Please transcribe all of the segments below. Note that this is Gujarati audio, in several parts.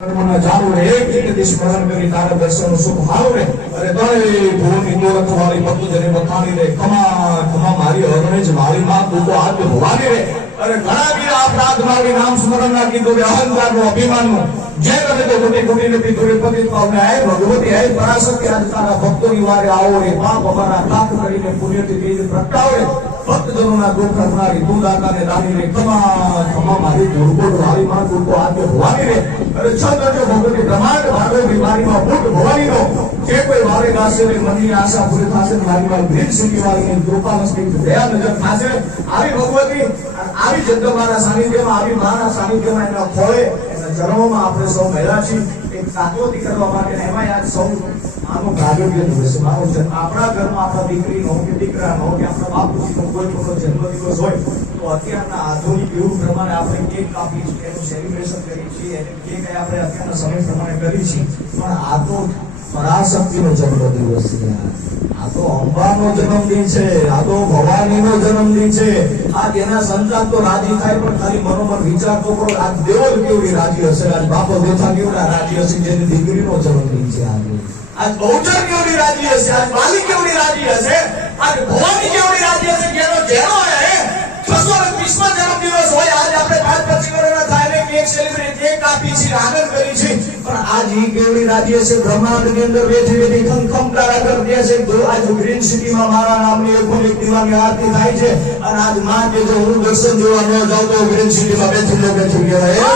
જાણવું રે એક રીતે સ્મરણ કરી તારા દર્શન સુખ ભાવ રે અરે દરે ભુવનની દોલત વાળી ભક્તજને બખાણી રે ખમા ખમા મારી અરણે જ મારી માં તું તો આદ્ય ભવાની રે અરે ઘણા બીરા અપરાધ મારી નામ સ્મરણ ના કીધું રે અહંકાર નું અભિમાન નું જે તમે તો ખોટી ખોટી નથી દુરે પતિત પાવને હે ભગવતી હે પરાશક્તિ આજ તારા ભક્તોની વારે આવો રે પાપ અમારા કાપ કરીને પુણ્યથી તેજ પ્રગટાવો રે ભક્તજનોના દુઃખ હરનારી તું દાતાને દાની રે ખમા ખમા મારી ધૂળકોટ વાળી માં તું તો આદ્ય ભવાની રે અરે છંદ ભગવતી બ્રહ્માંડ ભાગવત બીમારીમાં ભૂત ભવાનીનો જે કોઈ વારે ગાશે રે મનની આશા પૂરી થશે મારી માં ભેદ સિદ્ધિ વાળીની કૃપા નસ્તી દયા નજર થશે આવી ભગવતી આવી જગદંબાના સાનિધ્યમાં આવી માના સાનિધ્યમાં એના ખોળે એના ચરણોમાં આપણે સૌ મહિલા છીએ એક સાત્વતી કરવા માટે એમાં આજ સૌ આનું પ્રાગટ્ય દિવસ આપણા ઘરમાં આપણા દીકરીનો કે દીકરાનો કે આપણા બાપુજીનો કોઈ મોટો જન્મદિવસ હોય તો અત્યારના આધુનિક યુગ પ્રમાણે આપણે કેક કાપી છીએ એનું સેલિબ્રેશન કરીએ છીએ એને કેક આપણે અત્યારના સમય પ્રમાણે કરીએ છીએ પણ આ તો પરાશક્તિનો જન્મદિવસ છે આ તો અંબાનો જન્મદિન છે આ તો ભવાનીનો જન્મદિન છે આ તેના સંતાન તો રાજી થાય પણ ખાલી મનોમન વિચાર તો કરો આ દેવલ કેવડી રાજી હશે આજ બાપો દેથા કેવડા રાજી હશે જેની દીકરીનો જન્મદિન છે આજ બહુચર કેવડી રાજી હશે આજ માલિક કેવડી રાજી હશે આજ ભવાની કેવડી રાજી હશે જેનો હે 620 જન્મદિવસ હોય આજ આપણે 5-25 વર્ષના થાય ને કેક સેલિબ્રેટ કેક કાપી છે આનંદ કરી છે પણ આજ ઈ કેવડી રાજી હશે બ્રહ્માંડની અંદર બેઠી બેઠી ખમખમકારા કરતી હશે તો આજ ગ્રીન સિટીમાં મારા નામની એક દીવાની આરતી થાય છે અને આજ માં કે જો હું દર્શન જોવા ન જાઉં તો ગ્રીન સિટીમાં બેઠી કહેવાય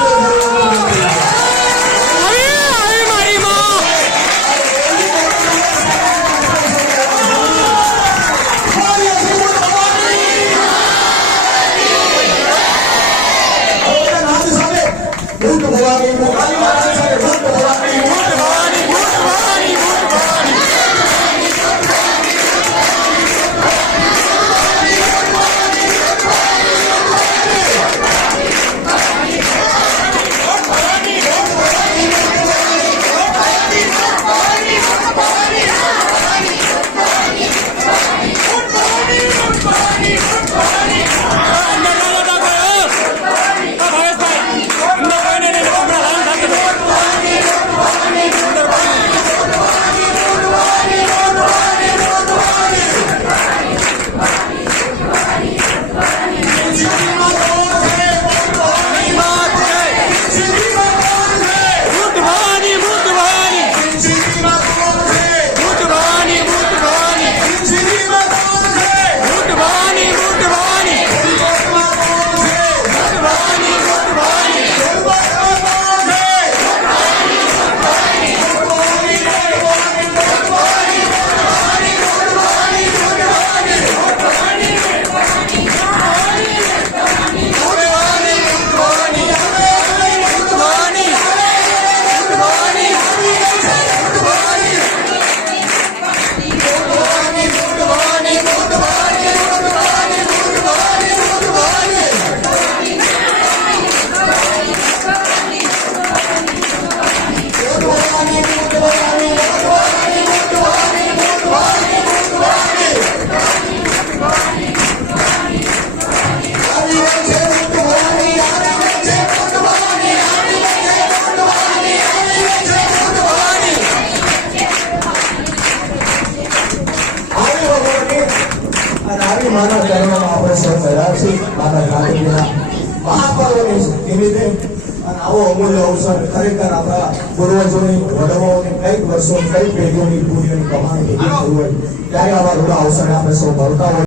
મારા ચરણોમાં આપણે સૌ મળ્યા છીએ મારા ગાંધીના મહાપર્વની નિમિત્તે અને આવો અમૂલ્ય અવસર ખરેખર આપણા પૂર્વજોની વડવાઓની કઈક વર્ષો કઈ પેઢીઓની પુણ્યની કમાણી થતી હોય ત્યારે આવા રૂડા અવસરે આપણે સૌ મળતા હોય